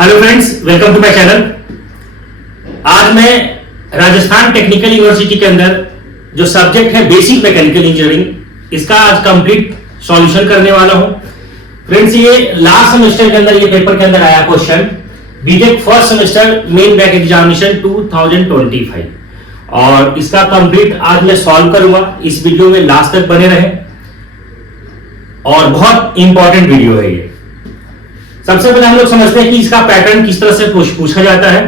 Hello friends, welcome to my channel. आज मैं Rajasthan technical university के अंदर जो सब्जेक्ट है बेसिक मैकेनिकल इंजीनियरिंग, इसका आज कंप्लीट सॉल्यूशन करने वाला हूं। फ्रेंड्स, ये लास्ट सेमेस्टर के अंदर ये पेपर के अंदर आया question, BTech first semester main back examination 2025, और इसका कंप्लीट आज मैं सॉल्व करूंगा। इस वीडियो में लास्ट तक बने रहे और बहुत इंपॉर्टेंट वीडियो है ये। सबसे पहले हम लोग समझते हैं कि इसका पैटर्न किस तरह से पूछा जाता है।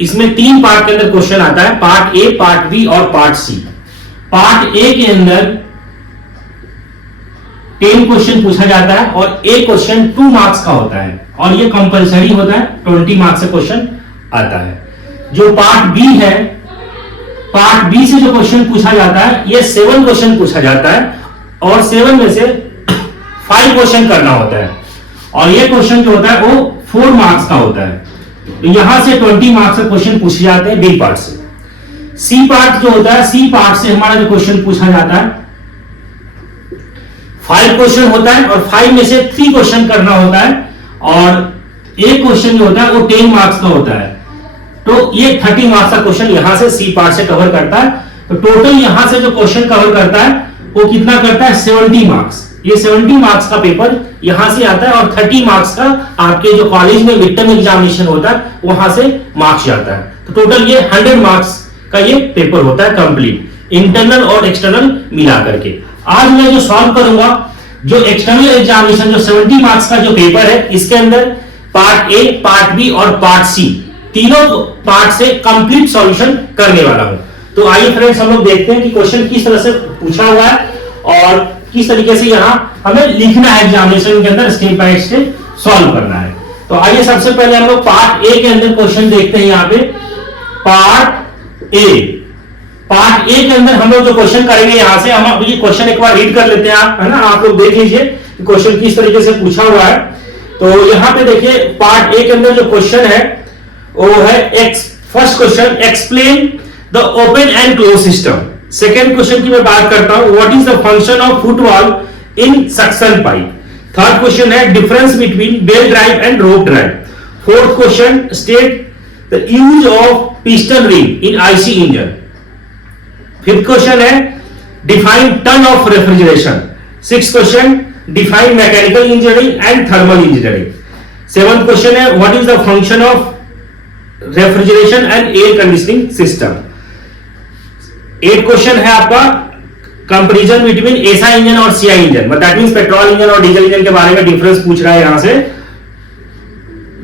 इसमें 3 पार्ट के अंदर क्वेश्चन आता है, पार्ट ए, पार्ट बी और पार्ट सी। पार्ट ए के अंदर 10 क्वेश्चन पूछा जाता है और एक क्वेश्चन 2 मार्क्स का होता है और ये कंपलसरी होता है, 20 मार्क्स का क्वेश्चन आता है। जो पार्ट बी है, पार्ट बी से जो क्वेश्चन पूछा जाता है ये 7 क्वेश्चन पूछा जाता है और 7 में से 5 क्वेश्चन करना होता है और ये क्वेश्चन जो होता है वो 4 मार्क्स का होता है। तो यहां से 20 मार्क्स का क्वेश्चन पूछे जाते हैं बी पार्ट से। सी पार्ट जो होता है, सी पार्ट से हमारा जो क्वेश्चन पूछा जाता है 5 क्वेश्चन होता है और 5 में से 3 क्वेश्चन करना होता है और एक क्वेश्चन जो होता है वो 10 मार्क्स का होता है। तो ये 30 मार्क्स का क्वेश्चन यहां से सी पार्ट से कवर करता है। तो टोटल यहां से जो क्वेश्चन कवर करता है वो कितना करता है, 70 मार्क्स। ये 70 मार्क्स का पेपर यहां से आता है और 30 मार्क्स का आपके जो कॉलेज में मिड टर्म एग्जामिनेशन होता है वहां से मार्क्स जाता है। तो टोटल ये 100 मार्क्स का ये पेपर होता है कंप्लीट, इंटरनल और एक्सटर्नल मिला करके। आज मैं जो सॉल्व करूंगा, जो एक्सटर्नल एग्जामिनेशन जो 70 मार्क्स का जो पेपर है, इसके अंदर पार्ट ए, पार्ट बी और पार्ट सी तीनों पार्ट से कंप्लीट सॉल्यूशन करने वाला हूं। तो आइए फ्रेंड्स, हम लोग देखते हैं कि क्वेश्चन किस तरह से पूछा हुआ है और किस तरीके से यहां हमें लिखना है, एग्जामिनेशन के अंदर स्टेप बाय स्टेप सॉल्व करना है। तो आइए सबसे पहले हम लोग पार्ट ए के अंदर क्वेश्चन देखते हैं। यहां पे पार्ट ए के अंदर हम लोग जो क्वेश्चन करेंगे, यहां से हम ये क्वेश्चन एक बार रीड कर लेते हैं, आप है ना, आप लोग देख लीजिए कि क्वेश्चन किस तरीके से पूछा हुआ है। तो यहां पे देखिए पार्ट ए के अंदर जो क्वेश्चन है वो है first question, explain the open and close system. Second question की मैं बात करता हूं, what is the function of foot valve in suction pipe. Third question है difference between belt drive and rope drive. Fourth question, state the use of piston ring in IC engine. Fifth question है define ton of refrigeration. Sixth question, define mechanical engineering and thermal engineering. Seventh question है what is the function of refrigeration and air conditioning system. 8 question है आपका comparison between SI engine और CI engine, that means petrol engine और diesel engine के बारे में difference पूछ रहा है यहां से।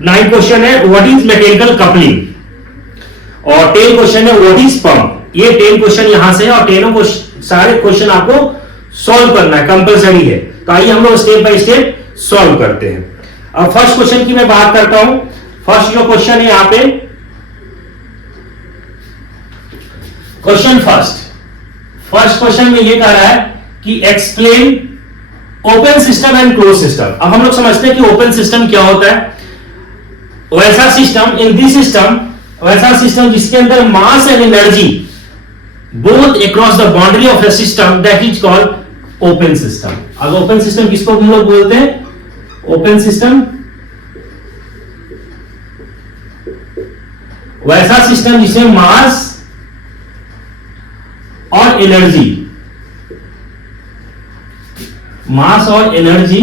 9 क्वेश्चन है व्हाट इज मैकेनिकल कपलिंग और 10 क्वेश्चन है व्हाट इज पंप। ये 10 क्वेश्चन यहां से है और तीनों को सारे क्वेश्चन आपको सॉल्व करना है, कंपलसरी है। तो आइए हम लोग स्टेप बाय स्टेप सॉल्व करते हैं। अब फर्स्ट क्वेश्चन की मैं बात करता हूं। फर्स्ट जो क्वेश्चन है यहां पे, क्वेश्चन फर्स्ट क्वेश्चन में ये कह रहा है कि explain open system and close system. अब हम लोग समझते हैं कि ओपन सिस्टम क्या होता है। वैसा सिस्टम, इन दिस सिस्टम, वैसा सिस्टम जिसके अंदर mass and energy both across the boundary of A system, that is called open system. अब ओपन सिस्टम किसको हम लोग बोलते हैं? ओपन सिस्टम वैसा सिस्टम जिसमें मास और एनर्जी, मास और एनर्जी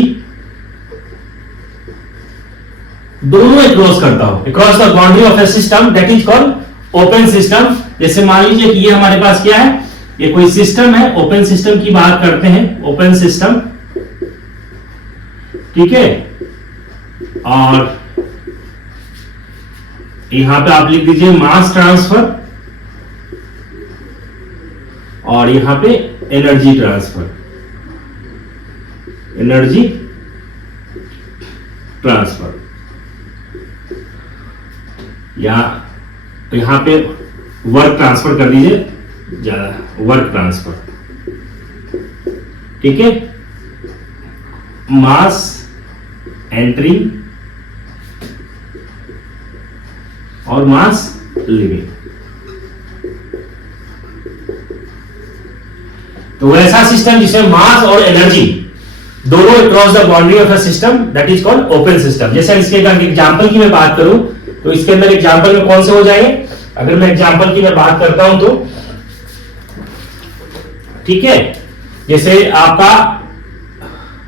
दोनों क्रॉस करता हो, across the boundary of A system, that is called open system. जैसे मान लीजिए कि ये हमारे पास क्या है, ये कोई सिस्टम है, ओपन सिस्टम की बात करते हैं, ओपन सिस्टम, ठीक है। और यहां पे आप लिख दीजिए मास ट्रांसफर और यहां पे एनर्जी ट्रांसफर, एनर्जी ट्रांसफर। यहां पे वर्क ट्रांसफर कर दीजिए, ज्यादा वर्क ट्रांसफर, ठीक है। मास एंट्रिंग और मास लिविंग। तो वैसा सिस्टम जिसमें मास और एनर्जी दोनों cross the boundary of a system, that is called open system. जैसे इसके एग्जांपल की मैं बात करूं तो इसके अंदर एग्जांपल में कौन से हो जाएंगे, अगर मैं एग्जांपल की मैं बात करता हूं तो ठीक है, जैसे आपका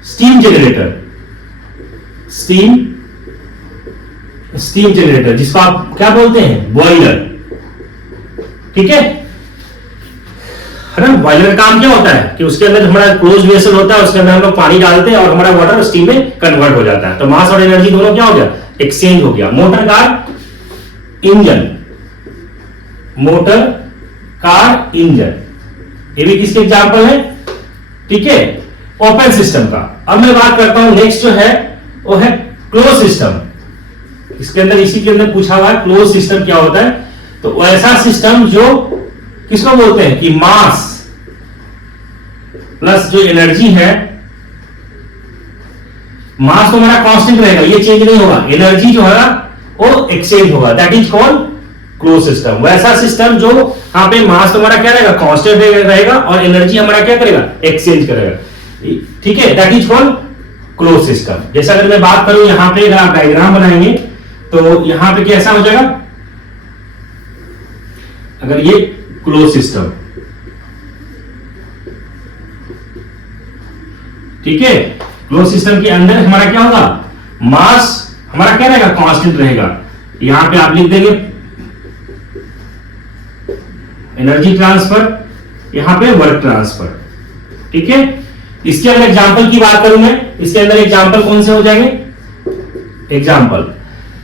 स्टीम जनरेटर, स्टीम जनरेटर जिसको आप क्या बोलते हैं, बॉयलर, ठीक है ना। बॉयलर का काम क्या होता है कि उसके अंदर हमारा क्लोज वेसल होता है, उसके अंदर हम लोग पानी डालते हैं और हमारा वाटर स्टीम में कन्वर्ट हो जाता है, तो मास और एनर्जी दोनों क्या हो गया, एक्सचेंज हो गया। Motor car engine, motor car engine, ये भी किसके एग्जांपल है, ठीक है, ओपन सिस्टम का। अब मैं बात करता हूं नेक्स्ट जो है वो है क्लोज सिस्टम। इसके अंदर इसी के अंदर पूछा हुआ है क्लोज सिस्टम क्या होता है, तो ऐसा सिस्टम जो किसको बोलते हैं कि मास प्लस जो एनर्जी है, मास तो हमारा कांस्टेंट रहेगा, ये चेंज नहीं होगा, एनर्जी जो है वो एक्सचेंज होगा, that is called close system. वैसा सिस्टम जो यहां पे मास तो हमारा क्या रहेगा, कांस्टेंट रहेगा और एनर्जी हमारा क्या करेगा, एक्सचेंज करेगा, ठीक है, that is called close system. जैसा अगर मैं बात करूं यहां पे अगर आप डायग्राम बनाएंगे तो यहां पे कैसा हो जाएगा, अगर ये क्लोज सिस्टम, ठीक है, क्लोज सिस्टम के अंदर हमारा क्या होगा, मास हमारा क्या रहेगा, कांस्टेंट रहेगा। यहां पे आप लिख देंगे एनर्जी ट्रांसफर, यहां पे वर्क ट्रांसफर, ठीक है। इसके अंदर एग्जांपल की बात करूं मैं, इसके अंदर एग्जांपल कौन से हो जाएंगे, एग्जांपल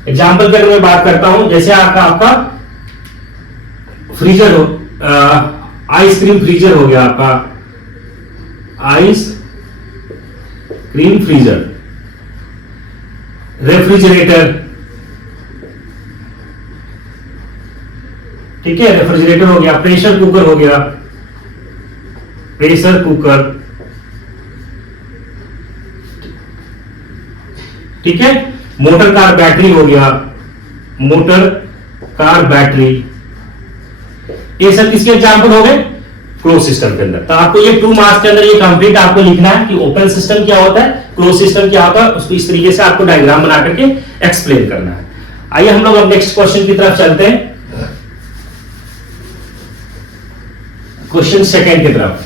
की अगर मैं बात करता हूं, जैसे आपका फ्रीजर हो, आइसक्रीम फ्रीजर हो गया आपका, आइस क्रीम फ्रीजर, रेफ्रिजरेटर, ठीक है, रेफ्रिजरेटर हो गया, प्रेशर कुकर हो गया, प्रेशर कुकर, ठीक है, मोटर कार बैटरी हो गया, मोटर कार बैटरी, ये सब किसके एग्जांपल हो गए, क्लोज सिस्टम के अंदर। तो आपको ये 2 मार्क्स के अंदर ये कंप्लीट आपको लिखना है कि ओपन सिस्टम क्या होता है, क्लोज सिस्टम क्या होता है, उसको इस तरीके से आपको डायग्राम बना करके एक्सप्लेन करना है। आइए हम लोग अब नेक्स्ट क्वेश्चन की तरफ चलते हैं, क्वेश्चन सेकंड की तरफ।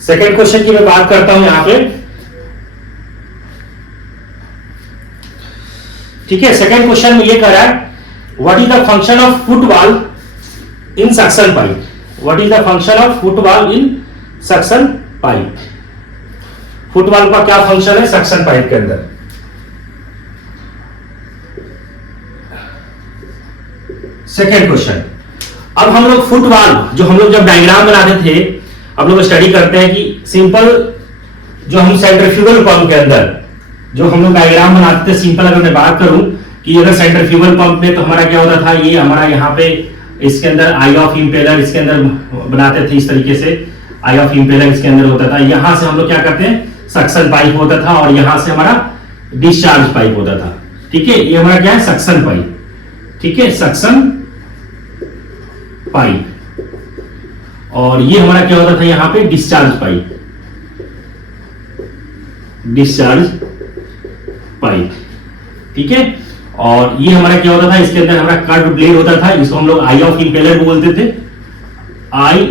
सेकंड क्वेश्चन की मैं बात करता हूं यहां पे, ठीक है। सेकंड क्वेश्चन में ये कह रहा है what is the function of football in suction pipe, what is the function of football in suction pipe, football का क्या फंक्शन है सक्शन पाइप के अंदर। सेकंड क्वेश्चन, अब हम लोग फुटबॉल जो हम लोग जब डायग्राम बनाते थे, हम लोग स्टडी करते हैं कि सिंपल जो हम सेंट्रीफ्यूगल पंप के अंदर जो हम लोग डायग्राम बनाते थे, सिंपल अगर मैं बात करूं कि अगर सेंट्रीफ्यूगल पंप में तो हमारा क्या होता था, ये हमारा यहाँ पे इसके अंदर आई ऑफ इंपेलर इसके अंदर बनाते थे, इस तरीके से आई ऑफ इंपेलर इसके अंदर होता था। यहां से हम लोग क्या करते हैं, सक्शन पाइप होता था और यहां से हमारा डिस्चार्ज पाइप होता था, ठीक है। ये हमारा क्या है, सक्शन पाइप, ठीक है, सक्शन पाइप, और ये हमारा क्या होता था यहां पे, डिस्चार्ज पाइप, डिस्चार्ज पाइप, ठीक है। और ये हमारा क्या होता था, इसके अंदर हमारा कर्व ब्लेड होता था, इसको हम लोग आई ऑफ इंपेलर बोलते थे, आई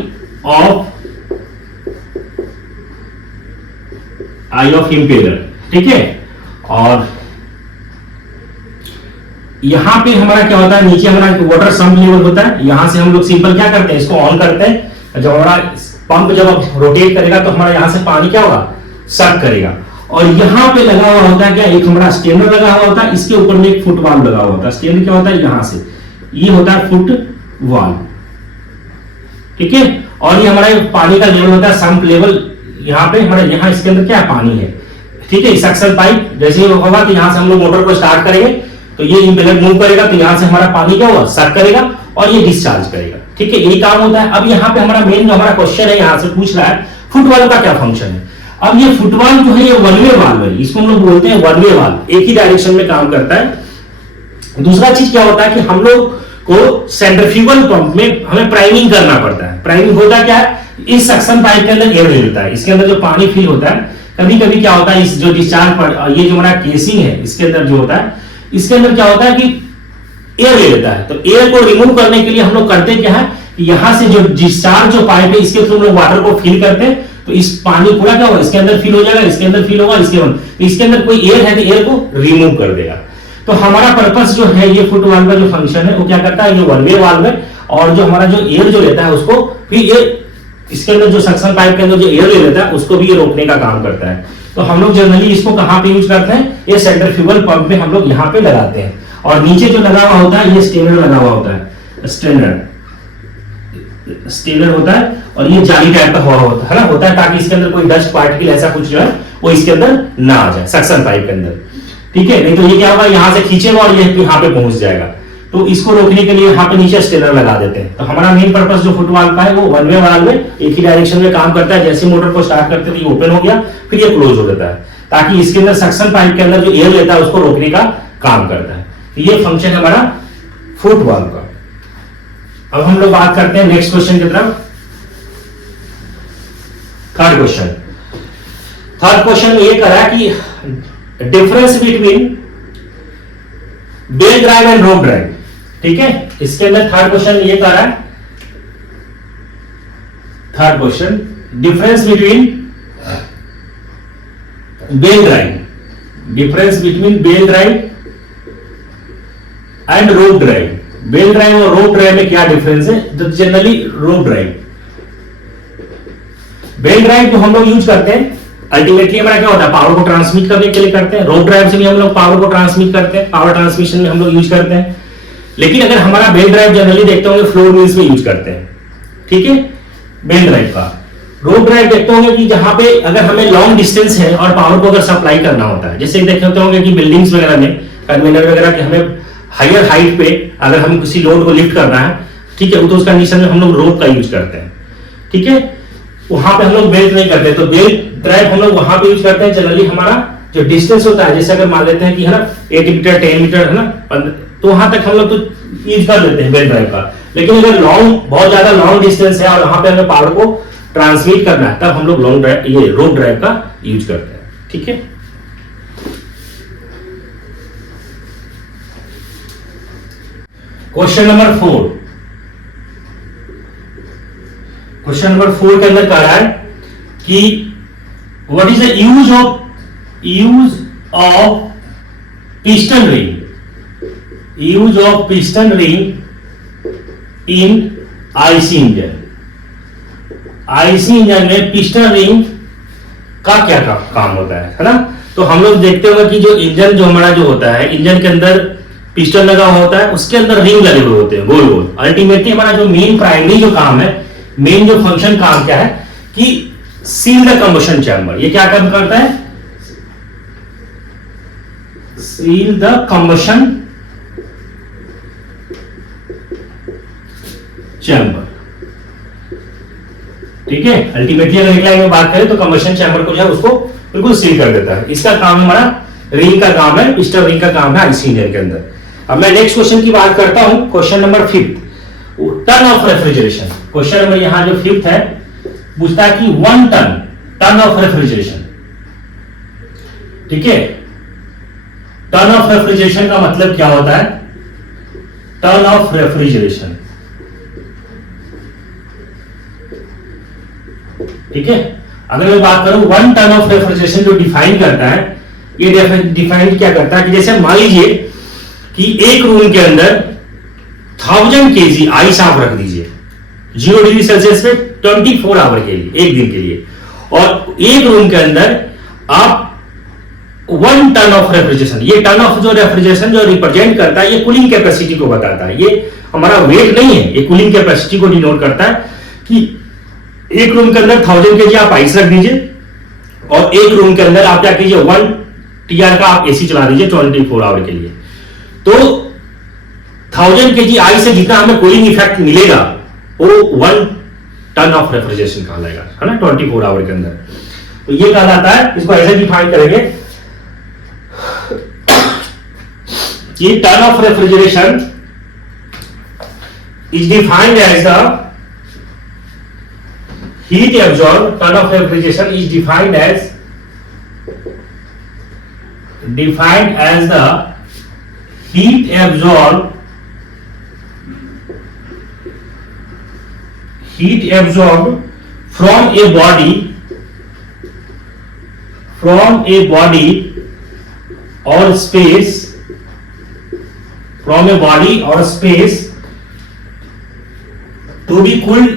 ऑफ इंपेलर, ठीक है। और यहां पे हमारा क्या होता है, नीचे हमारा वाटर सम्प लेवल होता है, यहां से हम लोग सिंपल क्या करते हैं, इसको ऑन करते हैं, जब हमारा पंप जब रोटेट करेगा तो हमारा यहां से पानी क्या होगा, सक करेगा। और यहां पे लगा हुआ होता है क्या, एक हमारा स्टेनर लगा हुआ होता है, इसके ऊपर में एक फुट वाल्व लगा हुआ होता है। स्टेनर क्या होता है, यहां से ये होता है फुट वाल्व, ठीक है। और ये हमारा पानी का लेवल होता है सम्प लेवल, यहाँ पे हमारे यहाँ इसके अंदर क्या पानी है, ठीक है। सक्शन पाइप जैसे ही होगा तो यहाँ से हम लोग मोटर को स्टार्ट करेंगे तो ये इंपेलर मूव करेगा तो यहाँ से हमारा पानी क्या होगा, सक करेगा और ये डिस्चार्ज करेगा, ठीक है, यही काम होता है। अब यहाँ पे हमारा मेन जो हमारा क्वेश्चन है, यहाँ से पूछ रहा है फुटबॉल का क्या फंक्शन है। अब ये फुटबॉल जो है ये वन वे वाल्व है, इसको हम लोग बोलते हैं वन वे वाल्व, एक ही डायरेक्शन में काम करता है, दूसरा चीज क्या होता है कि हम लोग को सेंट्रीफ्यूगल पंप में हमें प्राइमिंग करना पड़ता है। प्राइमिंग होता क्या है, इस सक्शन पाइप के अंदर एयर मिलता है, इसके अंदर जो पानी फिल होता है, कभी कभी क्या होता है इस जो डिस्चार्ज ये जो हमारा केसिंग है इसके अंदर जो होता है, इसके अंदर क्या होता है कि एयर ले लेता है। तो एयर को रिमूव करने के लिए हम लोग करते क्या है कि यहां से जो डिस्चार्ज जो पाइप है इसके थ्रू हम लोग वाटर को फिल करते हैं, तो इस पानी पूरा क्या होगा इसके अंदर फिल हो जाएगा, इसके अंदर फिल होगा, इसके अंदर कोई एयर है तो एयर को रिमूव कर देगा। तो हमारा पर्पस जो है ये फुट वाल्व का जो फंक्शन है वो क्या करता है, ये वन वे वाल्व है, और जो हमारा जो एयर जो लेता है उसको फिर ये इसके अंदर जो सक्शन पाइप के अंदर जो एयर ले लेता है उसको भी ये रोकने का काम करता है। तो हम लोग जनरली इसको कहां पे यूज करते हैं, ये सेंट्रीफ्यूगल पंप में हम लोग यहाँ पे लगाते हैं। और नीचे जो लगा हुआ होता है ये स्टेनर लगा हुआ होता है, स्टेनर होता है, और ये जाली टाइप का हुआ होता है ना, होता है ताकि इसके अंदर कोई डस्ट पार्टिकल ऐसा कुछ जो है वो इसके अंदर ना आ जाए सक्शन पाइप के अंदर, ठीक है। नहीं तो ये क्या होगा, यहां से खींचेगा और ये यहाँ पे पहुंच जाएगा। तो इसको रोकने के लिए यहाँ पे नीचे स्टेनर लगा देते हैं। तो हमारा मेन पर्पस जो फुट वाल्व का है वो वन वे वाल्व में एक ही डायरेक्शन में काम करता है। जैसे मोटर को स्टार्ट करते तो ये ओपन हो गया, फिर ये क्लोज हो जाता है, ताकि इसके अंदर सक्शन पाइप के अंदर जो एयर लेता है उसको रोकने का काम करता है। तो ये फंक्शन है हमारा फुट वाल्व का। अब हम लोग बात करते हैं नेक्स्ट क्वेश्चन की तरफ। थर्ड क्वेश्चन ये कह रहा है कि difference between belt drive and rope drive, ठीक है। इसके अंदर थर्ड क्वेश्चन ये कह रहा है, third question difference between belt drive, difference between belt drive and rope drive. Belt drive और रोप ड्राइव में क्या डिफरेंस है, तो generally rope drive, belt drive जो हम लोग यूज करते हैं अल्टीमेटली हमारा क्या होता है, पावर को ट्रांसमिट करने के लिए करते हैं। रोप ड्राइव से भी हम लोग पावर को ट्रांसमिट करते हैं, पावर ट्रांसमिशन में हम लोग यूज करते हैं। लेकिन अगर हमारा बेल ड्राइव जनरली देखते होंगे फ्लोर मिल्स में यूज करते हैं, ठीक है, बेल ड्राइव का। रोप ड्राइव देखते होंगे कि जहां पे अगर हमें लॉन्ग डिस्टेंस है और पावर को अगर सप्लाई करना होता है, जैसे देखते होंगे कि बिल्डिंग्स वगैरह में कन्वेयर वगैरह के हमें हायर हाइट पे अगर हम किसी लोड को लिफ्ट करना है, ठीक है, तो उस कंडीशन में हम लोग रोप का यूज करते हैं, ठीक है। वहां पे हम लोग बेल्ट नहीं करते, तो बेल्ट ड्राइव हम लोग वहां पे यूज करते हैं। जनरली हमारा जो डिस्टेंस होता है, जैसे अगर मान लेते हैं कि है ना 8 मीटर 10 मीटर है ना, तो वहां तक हम लोग तो यूज कर लेते हैं बेल्ट ड्राइव का। लेकिन अगर लॉन्ग बहुत ज्यादा लॉन्ग डिस्टेंस है और वहां पे हमें पावर को ट्रांसमिट करना है, तब हम लोग लॉन्ग ड्राइव ये रोप ड्राइव का यूज करते हैं, ठीक है। क्वेश्चन नंबर 4, क्वेश्चन नंबर 4 के अंदर कह रहा है कि what is the use of piston ring, use of piston ring in IC engine. IC engine में पिस्टन रिंग का क्या काम होता है ना। तो हम लोग देखते होंगे कि जो इंजन जो हमारा जो होता है, इंजन के अंदर पिस्टन लगा होता है, उसके अंदर रिंग लगे हुए होते हैं गोल गोल। अल्टीमेटली हमारा जो मेन प्राइमरी जो काम है, मेन जो फंक्शन काम क्या है कि सील द कंबशन चैम्बर। ये क्या काम करता है, सील द कंबशन चैम्बर, ठीक है। अल्टीमेटली अगर एक लाइन में बात करें तो कंबशन चैम्बर को जो है उसको बिल्कुल सील कर देता है। इसका काम हमारा रिंग का काम है, पिस्टन रिंग का काम है आईसी इंजन के अंदर। अब मैं नेक्स्ट क्वेश्चन की बात करता हूं, question number 5, ton of refrigeration. Question number यहां जो 5 है पूछता है कि 1 टन ऑफ रेफ्रिजरेशन, ठीक है। टन ऑफ रेफ्रिजरेशन का मतलब क्या होता है, टन ऑफ रेफ्रिजरेशन, ठीक है। अगर मैं बात करूं 1 टन ऑफ रेफ्रिजरेशन जो डिफाइन करता है, ये डिफाइन क्या करता है कि जैसे मान लीजिए कि एक रूम के अंदर 1000 kg आइस आप रख दीजिए 0 डिग्री सेल्सियस पे 24 आवर के लिए, एक दिन के लिए, और एक रूम के अंदर आप 1 टन ऑफ रेफ्रिजरेशन, ये टन ऑफ जो रेफ्रिजरेशन जो रिप्रेजेंट करता है, ये कूलिंग कैपेसिटी को बताता है। ये हमारा वेट नहीं है, ये कूलिंग कैपेसिटी को डिनोट करता है कि एक रूम के अंदर 1000 kg आप आइस रख दीजिए और एक रूम के अंदर आप क्या कीजिए 1 TR का आप एसी चला दीजिए 24 आवर के लिए। तो 1000 kg आइस से जितना हमें कूलिंग इफेक्ट मिलेगा वो 1 टन ऑफ रेफ्रिजरेशन कहलाएगा, है ना, 24 आवर के अंदर। तो ये कहा जाता है, इसको ऐसे डिफाइन करेंगे ये turn of refrigeration is defined as the heat absorbed. Turn of refrigeration is defined as the heat absorbed from a body or space to be cooled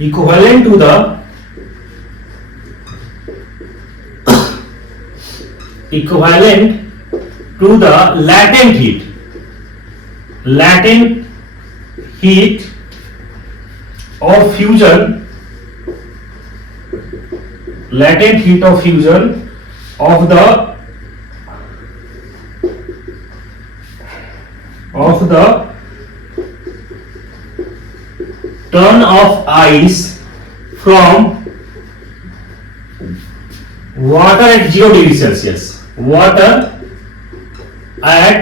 equivalent to the latent heat of fusion of the turn of ice from water at 0 degree Celsius. Water at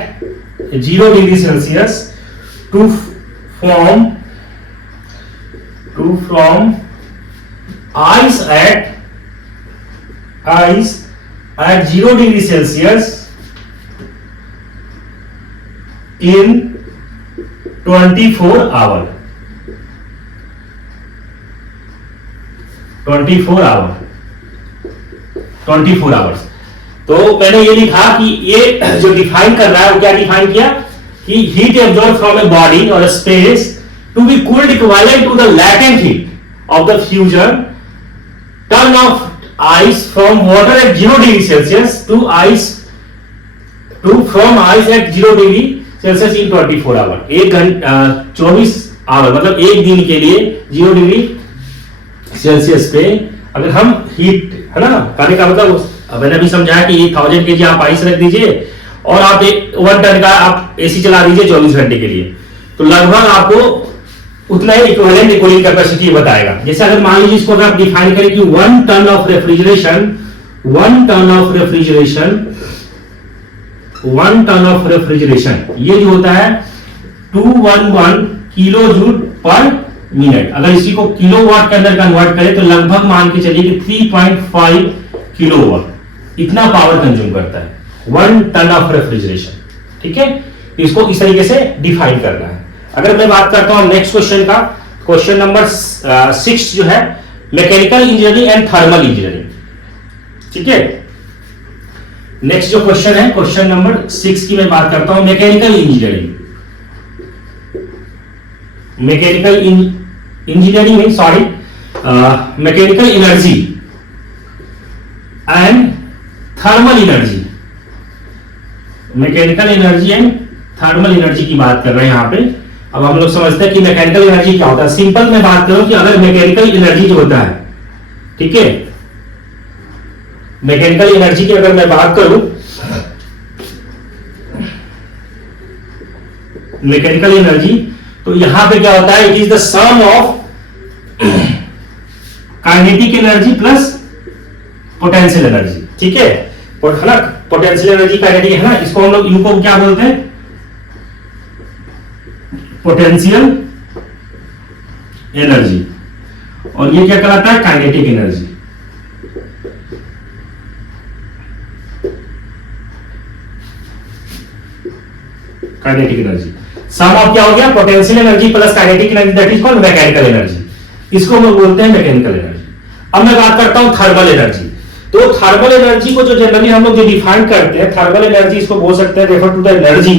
0 degree Celsius to form ice at 0 degree Celsius in 24 hours. तो मैंने ये लिखा कि ये जो define कर रहा है वो क्या डिफाइन किया कि heat absorb from a body और space to be cooled equivalent to the latent heat of the fusion ton of ice from water at 0 degree Celsius to from ice at 0 degree Celsius in 24 hour. 24 hour मतलब एक दिन के लिए 0 degree Celsius पे अगर हम heat है ना करने का मतलब मैंने अभी समझाया कि 1000 केजी आप आइस रख दीजिए और आप 1 टन का आप एसी चला दीजिए 24 घंटे के लिए, तो लगभग आपको उतना ही इक्विवेलेंट कूलिंग कैपेसिटी बताएगा. जैसे अगर मान लीजिए इसको अगर आप डिफाइन करें कि 1 टन ऑफ रेफ्रिजरेशन ये जो होता है 211 किलो जूल पर मिनट. अगर इसी को किलोवाट के अंदर कन्वर्ट करें तो लगभग मान के चलिए कि 3.5 किलोवाट इतना पावर कंज्यूम करता है 1 टन ऑफ रेफ्रिजरेशन. ठीक है, इसको इस तरीके से डिफाइन करना है. अगर मैं बात करता हूं नेक्स्ट क्वेश्चन का, क्वेश्चन नंबर 6 जो है mechanical engineering and thermal engineering. ठीक है, नेक्स्ट जो क्वेश्चन है क्वेश्चन नंबर 6 की मैं बात करता हूं mechanical engineering. Mechanical energy and thermal energy. Mechanical energy and thermal energy की बात कर रहे हैं यहां पे. अब हम लोग समझते हैं कि मैकेनिकल एनर्जी क्या होता है. सिंपल मैं बात करूं कि अगर मैकेनिकल एनर्जी जो होता है, ठीक है, मैकेनिकल एनर्जी की अगर मैं बात करूं, मैकेनिकल एनर्जी तो यहां पे क्या होता है, it is the sum of kinetic energy plus potential energy. ठीक है, है ना, पोटेंशियल एनर्जी काइनेटिक है ना, इसको हम लोग इनको क्या बोलते हैं, पोटेंशियल एनर्जी, और ये क्या कहलाता है, kinetic energy. Kinetic energy sum of क्या हो गया, potential energy plus kinetic energy, that is called mechanical energy. इसको हम बोलते हैं मैकेनिकल एनर्जी. अब मैं बात करता हूं थर्मल एनर्जी. तो थर्मल एनर्जी को जो जनरली हम लोग जो डिफाइन करते हैं, थर्मल एनर्जी इसको बोल सकते हैं refer to the energy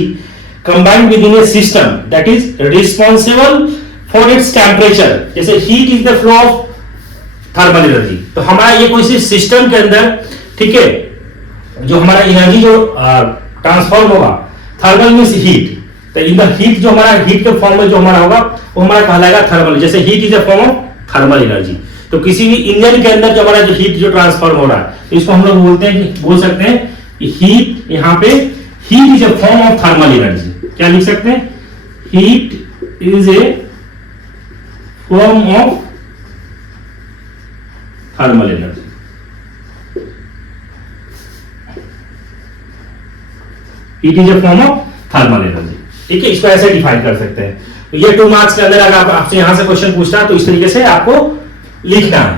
combined with in a system that is responsible for its temperature. जैसे heat is the flow of thermal energy. तो हमारा ये कोई सी सिस्टम के अंदर, ठीक है, जो हमारा एनर्जी जो ट्रांसफॉर्म होगा, थर्मल मींस हीट, तो इन द हीट जो हमारा हीट के फॉर्म में जो हमारा होगा वो हमारा कहलाएगा थर्मल. जैसे heat is a form of thermal energy. तो किसी भी इंजन के अंदर जो हमारा जो हीट जो ट्रांसफॉर्म हो रहा है, तो इसको हम लोग बोलते हैं, बोल सकते हैं कि हीट, यहां पे heat is a form of thermal energy. क्या लिख सकते हैं, heat is a form of thermal energy. Heat is a form of thermal energy. ठीक है, इसको ऐसे डिफाइन कर सकते हैं। तो ये 2 मार्क्स के अंदर अगर आपसे यहां से क्वेश्चन पूछता है तो इस तरीके से आपको लिखना है।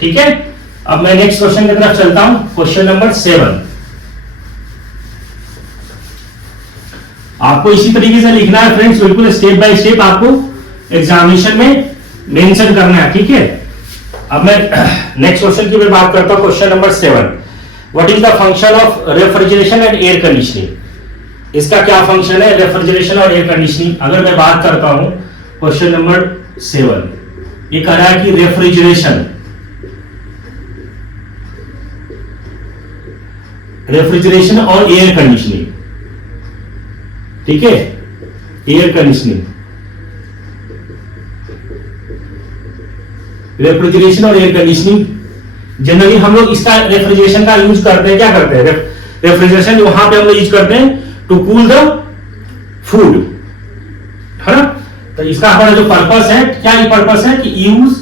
ठीक है, अब मैं नेक्स्ट क्वेश्चन की तरफ चलता हूं। क्वेश्चन नंबर 7 आपको इसी तरीके से लिखना है फ्रेंड्स, बिल्कुल स्टेप बाय स्टेप आपको एग्जामिनेशन में मेंशन करना है। ठीक है, अब मैं नेक्स्ट क्वेश्चन की बात करता हूं। Question number 7, what is the function of refrigeration and air conditioning. इसका क्या फंक्शन है, रेफ्रिजरेशन और एयर कंडीशनिंग। अगर मैं बात करता हूं क्वेश्चन नंबर 7, ये कह रहा है कि रेफ्रिजरेशन और एयर कंडीशनिंग। ठीक है, एयर कंडीशनिंग, रेफ्रिजरेशन और एयर कंडीशनिंग। जनरली हम लोग इसका रेफ्रिजरेशन का यूज करते हैं, क्या करते हैं, रेफ्रिजरेशन वहां पे हम लोग यूज करते हैं टू कूल द फूड, है ना। तो इसका हमारा जो पर्पस है, क्या ये पर्पस है कि यूज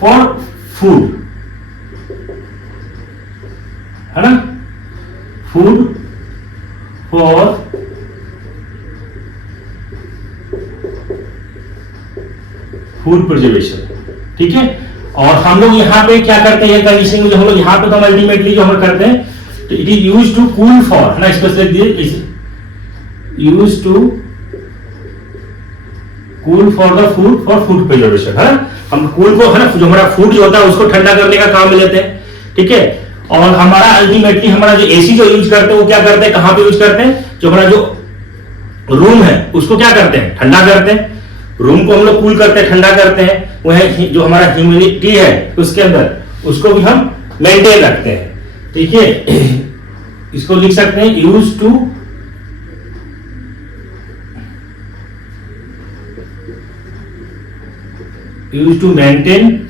फॉर फूड, है ना, फूड फॉर फूड प्रिजर्वेशन। ठीक है, और हम लोग यहां पे क्या करते हैं, कंडीशनिंग में हम लोग यहां पे तो अल्टीमेटली जो हम करते हैं, तो it is used to cool for, है ना, specially used to cool for the food, for food preservation, है ना। हम कूल को, है ना, जो हमारा फूड जो होता है उसको ठंडा करने का काम में लेते हैं। ठीक है, और हमारा अल्टीमेटली हमारा जो एसी जो यूज करते हैं वो क्या करते हैं, कहां पे यूज करते हैं, जो हमारा जो रूम है उसको क्या करते हैं, ठंडा करते हैं। रूम को हम लोग कूल करते हैं, ठंडा करते हैं। वह जो हमारा ह्यूमिडिटी है उसके अंदर उसको भी हम मेंटेन रखते हैं। ठीक है, इसको लिख सकते हैं यूज टू मेंटेन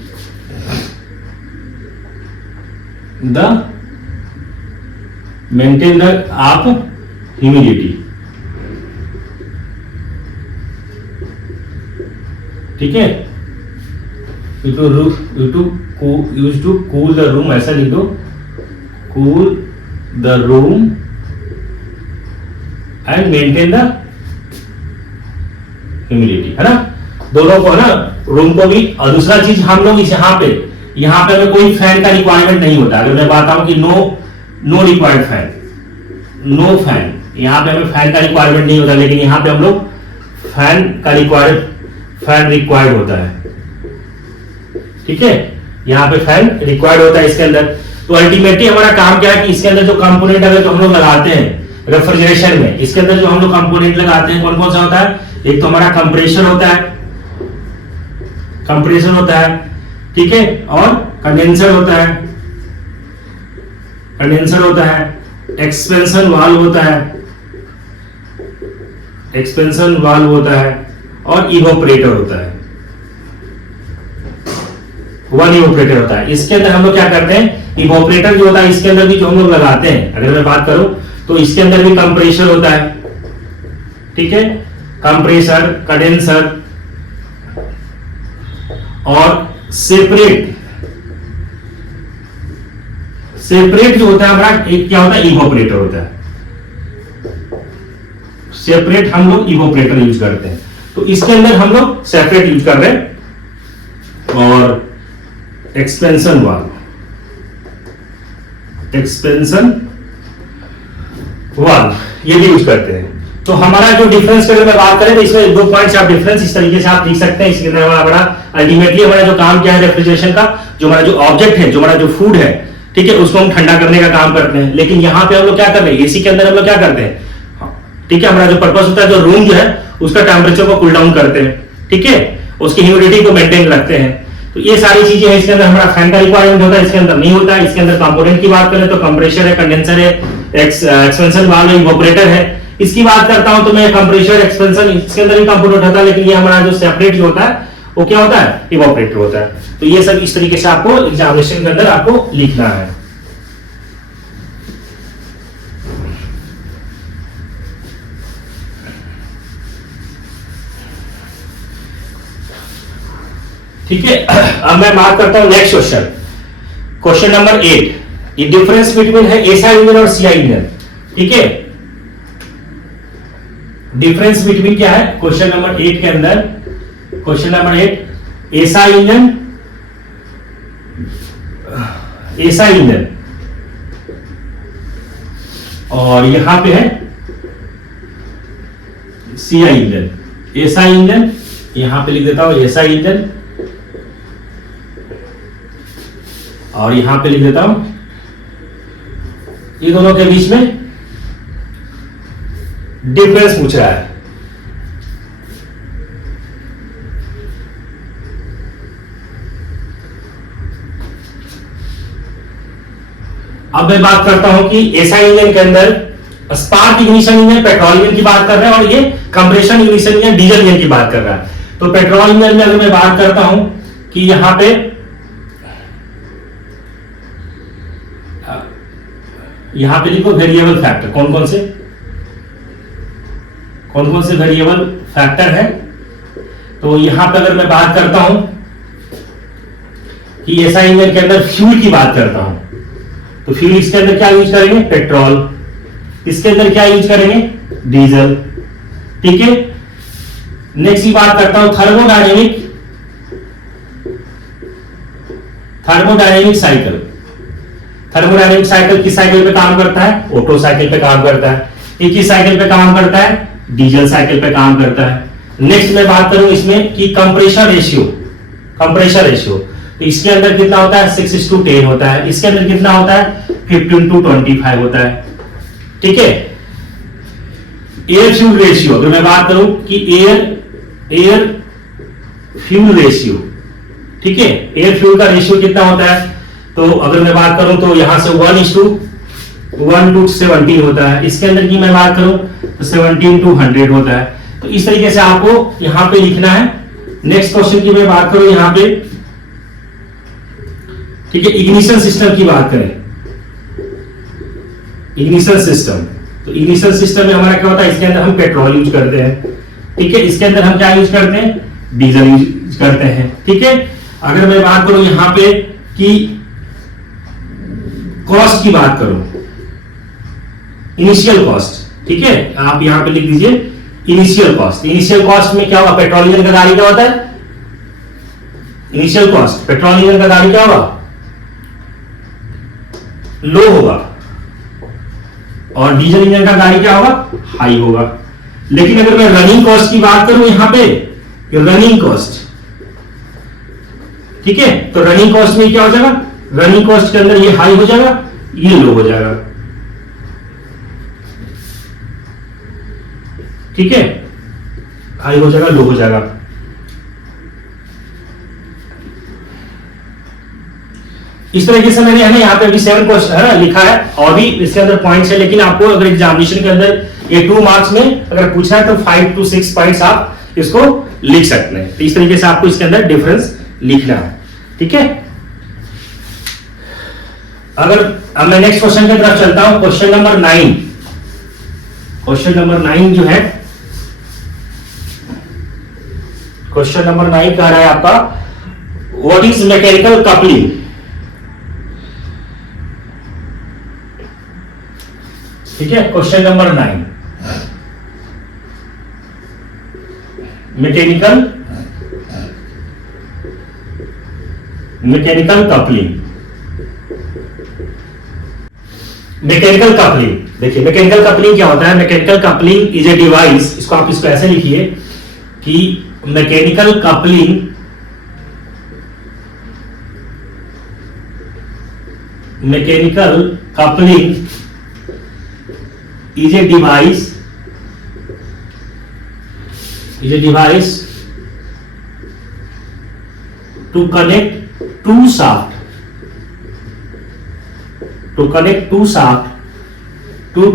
द आप ह्यूमिडिटी। ठीक है, use to cool the room, ऐसा लिख दो, cool the room and maintain the humidity, है ना। दोनों को, है ना, रूम को भी। और दूसरा चीज हम लोग इस यहाँ पे हमें कोई फैन का रिक्वायरमेंट नहीं होता। अगर मैं बताऊं कि no required fan, no fan, यहाँ पे हमें फैन का रिक्वायरमेंट नहीं होता, लेकिन यहाँ पे हम लोग फैन रिक्वायर्ड होता है। ठीक है, यहाँ पे फैन रिक्वायर्ड होता है इसके अंदर। तो अल्टीमेटली हमारा काम क्या है कि इसके अंदर जो कंपोनेंट अगर जो हम लोग लगाते हैं रेफ्रिजरेशन में, इसके अंदर जो हम लोग कंपोनेंट लगाते हैं कौन कौन सा होता है। एक तो हमारा कंप्रेसर होता है, ठीक है, और कंडेंसर होता है, एक्सपेंशन वाल्व होता है, और इवोपरेटर होता है। इवोपरेटर होता है। इसके अंदर हम लोग क्या करते हैं, इवोपरेटर जो होता है इसके अंदर भी जो हम लोग लगाते हैं, अगर मैं बात करूं तो इसके अंदर भी कंप्रेसर होता है। ठीक है, कंप्रेसर, कंडेंसर और सेपरेट जो होता है हमारा, एक क्या होता है, इवोपरेटर होता है। सेपरेट हम लोग इवोपरेटर यूज करते हैं। तो इसके अंदर हम लोग सेपरेट यूज कर रहे हैं। और एक्सपेंशन वाल्व ये भी यूज करते हैं। तो हमारा जो डिफरेंस की अगर मैं बात करें तो इसमें 2 पॉइंट्स आप डिफरेंस इस तरीके से आप लिख सकते हैं। इसके अंदर हमारा अल्टीमेटली हमारा जो काम क्या है रेफ्रिजरेशन का, जो हमारा जो ऑब्जेक्ट है, जो हमारा जो फूड है, ठीक है, उसको हम ठंडा करने का काम करते हैं। लेकिन यहाँ पे हम लोग क्या कर रहे हैं, एसी के अंदर हम लोग क्या करते हैं, ठीक है, हमारा जो पर्पस होता है, जो रूम जो है उसका टेम्परेचर को कूल डाउन करते हैं। ठीक है, उसकी ह्यूमिडिटी को मेंटेन रखते हैं। तो ये सारी चीजें हैं। इसके अंदर हमारा फैन का रिक्वायरमेंट होता है, इसके अंदर नहीं होता है। इसके अंदर कंपोनेंट की बात करें तो कंप्रेसर है, कंडेंसर है, एक्सपेंशन वाल्व है, इवोपरेटर है। इसकी बात करता हूं तो मैं कंप्रेसर, एक्सपेंशन, इसके अंदर भी कंपोनेंट होता है, लेकिन ये हमारा जो सेपरेट जो होता है वो क्या होता है, इवोपरेटर होता है। तो ये सब इस तरीके से आपको एग्जामिनेशन के अंदर आपको लिखना है। ठीक है, अब मैं बात करता हूं नेक्स्ट क्वेश्चन, क्वेश्चन नंबर 8। ये डिफरेंस बिटवीन है एसआई इंजन और सीआई इंजन। ठीक है, डिफरेंस बिटवीन क्या है क्वेश्चन नंबर 8 के अंदर, question number 8 SI engine, SI engine और यहां पे है सीआई इंजन। एसआई इंजन यहां पे लिख देता हूं एसआई इंजन और यहां पे लिख देता हूं, ये दोनों के बीच में डिफरेंस पूछ रहा है। अब मैं बात करता हूं कि एसआई इंजन के अंदर spark ignition engine petrol engine की बात कर रहा है और ये compression ignition engine diesel engine की बात कर रहा है। तो पेट्रोल इंजन में अगर मैं बात करता हूं कि यहां पे लिखो वेरिएबल फैक्टर, कौन कौन से वेरिएबल फैक्टर है। तो यहां पे अगर मैं बात करता हूं कि एसआई इंजन के अंदर फ्यूल की बात करता हूं, तो फ्यूल इसके अंदर क्या यूज करेंगे, पेट्रोल, इसके अंदर क्या यूज करेंगे, डीजल। ठीक है, नेक्स्ट की बात करता हूं थर्मोडायनेमिक साइकिल। थर्मोडायनेमिक साइकिल किस साइकिल पे काम करता है, ऑटो साइकिल पे काम करता है। ये किस साइकिल पे काम करता है, डीजल साइकिल पे काम करता है। नेक्स्ट मैं बात करूं इसमें कि कंप्रेशर रेशियो, तो इसके अंदर कितना होता है, 6:10 होता है। इसके अंदर कितना होता है, 15:25 होता है। ठीक है, एयर फ्यूल रेशियो, अगर मैं बात करूं कि एयर फ्यूल रेशियो, ठीक है, एयर फ्यूल का रेशियो कितना होता है, तो अगर मैं बात करूं तो यहां से 1:17 होता है। इसके अंदर की मैं बात करूं तो 17:100 होता है। तो इस तरीके से आपको यहां पे लिखना है। नेक्स्ट क्वेश्चन की मैं बात करूं यहां पे, ठीक है, इग्निशन सिस्टम की बात करें, इग्निशन सिस्टम, तो इग्निशन सिस्टम में हमारा क्या होता है, इसके अंदर हम पेट्रोल यूज करते हैं। ठीक है, इसके अंदर हम क्या यूज करते हैं, डीजल यूज करते हैं। ठीक है, अगर मैं बात करूं यहां पे कि कॉस्ट की बात करूं, इनिशियल कॉस्ट, ठीक है, आप यहां पे लिख दीजिए इनिशियल कॉस्ट। इनिशियल कॉस्ट में क्या होगा, पेट्रोल इंजन का गाड़ी क्या होता है, इनिशियल कॉस्ट पेट्रोल इंजन का गाड़ी क्या होगा, लो होगा, और डीजल इंजन का गाड़ी क्या होगा, हाई होगा। लेकिन अगर मैं रनिंग कॉस्ट की बात करूं यहां पे, रनिंग कॉस्ट, ठीक है, तो रनिंग कॉस्ट में क्या हो जाएगा, रनिंग कॉस्ट के अंदर ये हाई हो जाएगा, ये लो हो जाएगा। ठीक है, हाई हो जाएगा, लो हो जाएगा। इस तरीके से मैंने है ना यहाँ पे अभी 7 क्वेश्चन है ना लिखा है, और भी इसके अंदर पॉइंट्स है, लेकिन आपको अगर एग्जामिनेशन के अंदर ये 2 मार्क्स में अगर पूछा है तो 5 to 6 पॉइंट्स आप इसको लिख सकते हैं। तो इस तरीके से आपको इसके अंदर डिफरेंस लिखना है। ठीक है, अगर अब मैं नेक्स्ट क्वेश्चन की तरफ चलता हूं, क्वेश्चन नंबर 9। क्वेश्चन नंबर 9 जो है, क्वेश्चन नंबर 9 कह रहा है आपका व्हाट इज मैकेनिकल कपलिंग। ठीक है, question number 9, mechanical coupling. Mechanical coupling, देखिए मैकेनिकल कपलिंग क्या होता है, mechanical coupling is a device, इसको आप इसको ऐसे लिखिए कि mechanical coupling is a device to connect two shaft to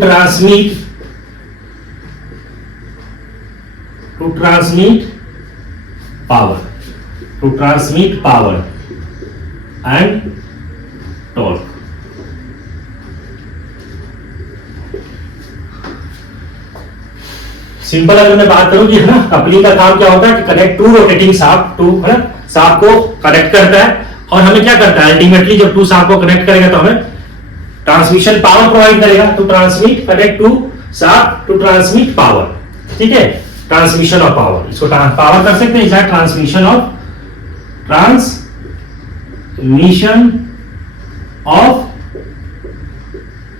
transmit power and torque। Simple अगर मैं बात करूं कि है ना, कपलिंग का काम क्या होता है कि connect to rotating shaft to है ना सांप को कनेक्ट करता है और हमें क्या करता है अल्टीमेटली जब टू सांप को कनेक्ट करेगा तो हमें ट्रांसमिशन पावर प्रोवाइड करेगा, टू ट्रांसमिट कनेक्ट टू सांप टू ट्रांसमिट पावर, ठीक है, ट्रांसमिशन ऑफ पावर, इसको पावर कर सकते हैं, transmission of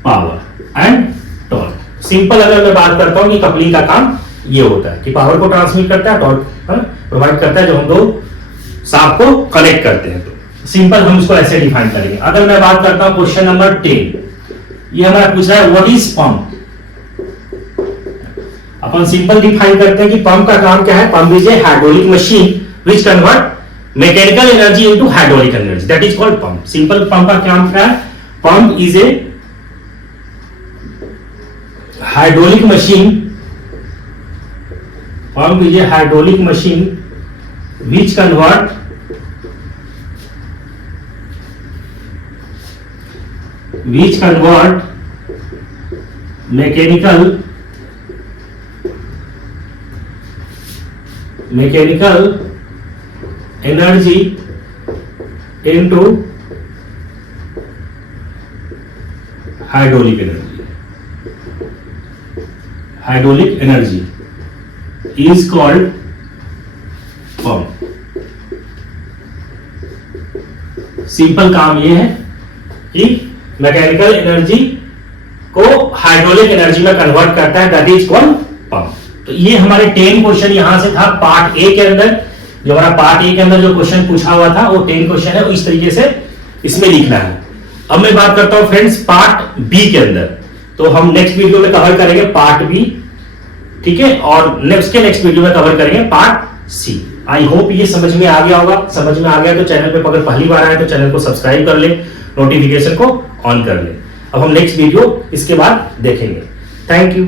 power and torque. Simple अगर मैं बात करता हूं कि कपलिंग का काम ये होता है कि पावर को ट्रांसमिट करता है, टॉर्क प्रोवाइड करता है जब हम दो सांप को कनेक्ट करते हैं। तो सिंपल हम इसको ऐसे डिफाइन करेंगे। अगर मैं बात करता हूं क्वेश्चन नंबर 10, ये हमारा पूछ रहा है what is pump. Upon simple define करते हैं कि पंप का काम क्या है। Pump is a hydraulic machine which convert mechanical energy into hydraulic energy, that is called pump. Simple pump का काम क्या है, pump is a hydraulic machine, pump is a hydraulic machine which convert mechanical energy into hydraulic energy. Hydraulic energy is called pump. Simple काम ये है कि mechanical energy को hydraulic energy में कन्वर्ट करता है, दैट इज कॉल्ड पंप। तो ये हमारे 10 क्वेश्चन यहां से था पार्ट ए के अंदर। जो हमारा पार्ट ए के अंदर जो क्वेश्चन पूछा हुआ था वो 10 क्वेश्चन है, इस तरीके से इसमें लिखना है। अब मैं बात करता हूं फ्रेंड्स पार्ट बी के अंदर, तो हम नेक्स्ट वीडियो में कवर करेंगे पार्ट बी, ठीक है, और नेक्स्ट वीडियो में कवर करेंगे पार्ट सी। आई होप ये समझ में आ गया होगा। समझ में आ गया तो चैनल पे अगर पहली बार आए तो चैनल को सब्सक्राइब कर ले, नोटिफिकेशन को ऑन कर ले। अब हम नेक्स्ट वीडियो इसके बाद देखेंगे। Thank you.